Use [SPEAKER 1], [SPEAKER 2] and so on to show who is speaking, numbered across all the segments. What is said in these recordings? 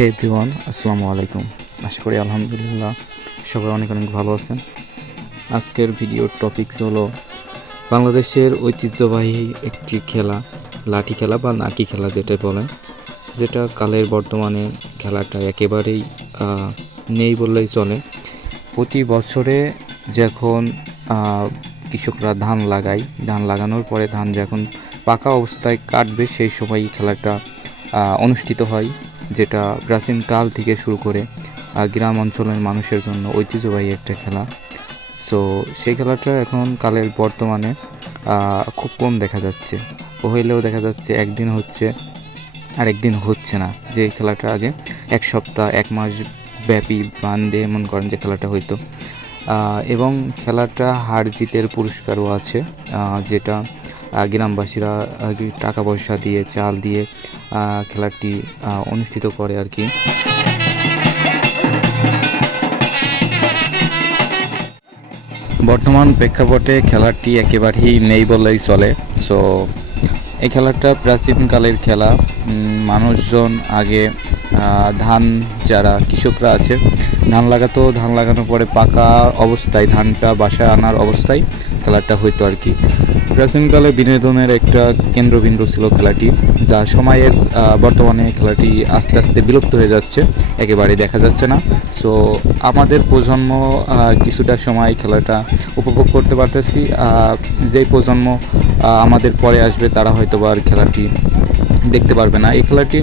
[SPEAKER 1] হে everyone, আসসালামু আলাইকুম। আশা করি আলহামদুলিল্লাহ সবাই অনেক অনেক ভালো আছেন। আজকের ভিডিওর টপিকস হলো বাংলাদেশের ঐতিহ্যবাহী একটি খেলা, লাঠি খেলা বা নাকি খেলা যেটা বলেন, যেটা কালের বর্তমানে খেলাটা একেবারেই নেই বললেই চলে। প্রতি বছরে যখন কৃষকরা ধান লাগায়, ধান লাগানোর পরে ধান যখন পাকা অবস্থায় কাটবে, সেই সময় খেলাটা অনুষ্ঠিত হয়। যেটা প্রাচীন কাল থেকে শুরু করে গ্রাম অঞ্চলের মানুষের জন্য ঐতিহ্যবাহী একটা খেলা। সো সেই খেলাটা এখন কালের বর্তমানে খুব কম দেখা যাচ্ছে। হইলেও দেখা যাচ্ছে একদিন হচ্ছে আর একদিন হচ্ছে না। যে খেলাটা আগে এক সপ্তাহ, এক মাস ব্যাপী বান্ধে এমন করেন যে খেলাটা হইতো। এবং খেলাটা হার জিতের পুরস্কারও আছে যেটা গ্রামবাসীরা টাকা পয়সা দিয়ে, চাল দিয়ে খেলাটি অনুষ্ঠিত করে আর কি। বর্তমান প্রেক্ষাপটে খেলাটি একেবারেই নেই বললেই চলে। সো এই খেলাটা প্রাচীনকালের খেলা। মানুষজন আগে ধান যারা কৃষকরা আছে, ধান লাগাতো, ধান লাগানোর পরে পাকা অবস্থায়, ধানটা বাসায় আনার অবস্থায় খেলাটা হইতো আর কি। প্রাচীনকালে বিনোদনের একটা কেন্দ্রবিন্দু ছিল খেলাটি, যা সময়ের বর্তমানে খেলাটি আস্তে আস্তে বিলুপ্ত হয়ে যাচ্ছে, একেবারে দেখা যাচ্ছে না। সো আমাদের প্রজন্ম কিছুটা সময় খেলাটা উপভোগ করতে পারতেছি যেই প্রজন্ম আমাদের পরে আসবে, তারা হয়তো বা আর খেলাটি দেখতে পারবে না। এই খেলাটি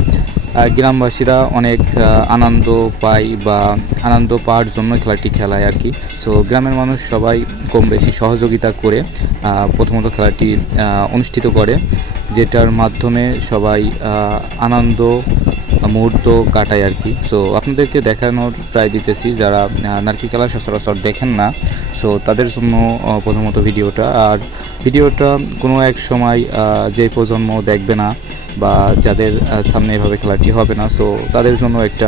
[SPEAKER 1] গ্রামবাসীরা অনেক আনন্দ পায় বা আনন্দ পাওয়ার জন্য খেলাটি খেলায় আর কি। সো গ্রামের মানুষ সবাই কম বেশি সহযোগিতা করে প্রথমত খেলাটি অনুষ্ঠিত করে, যেটার মাধ্যমে সবাই আনন্দ মুহূর্ত কাটায় আর কি। সো আপনাদেরকে দেখানোর ট্রাই দিতেছি যারা আহ, নারকেল খেলা সচরাচর দেখেন না। সো তাদের জন্য প্রথমত ভিডিওটা। আর ভিডিওটা কোনো এক সময় যে প্রজন্ম দেখবে না বা যাদের সামনে এভাবে খেলাটি হবে না সো তাদের জন্য একটা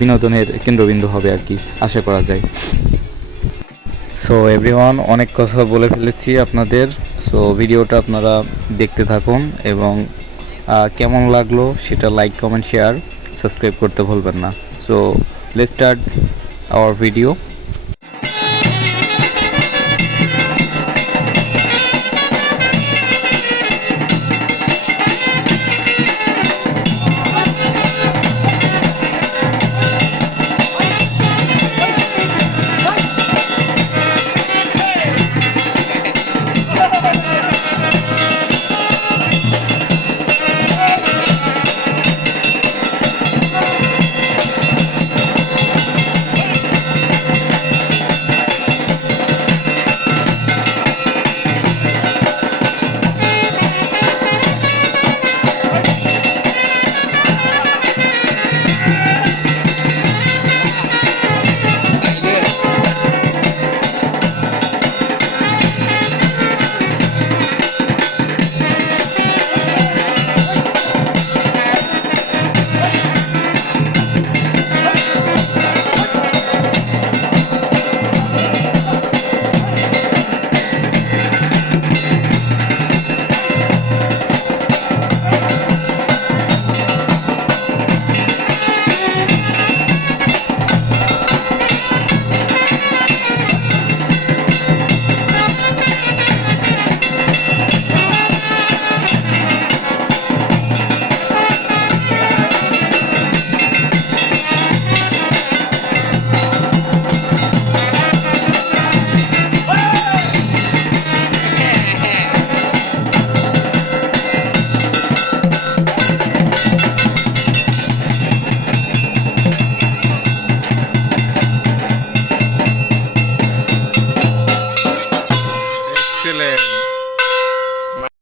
[SPEAKER 1] বিনোদনের কেন্দ্রবিন্দু হবে আর কি আশা করা যায়। সো এভরিওয়ান অনেক কথা বলে ফেলেছি আপনাদের। সো ভিডিওটা আপনারা দেখতে থাকুন এবং কেমন লাগল সেটা লাইক কমেন্ট শেয়ার সাবস্ক্রাইব করতে ভুলবেন না। So let start our video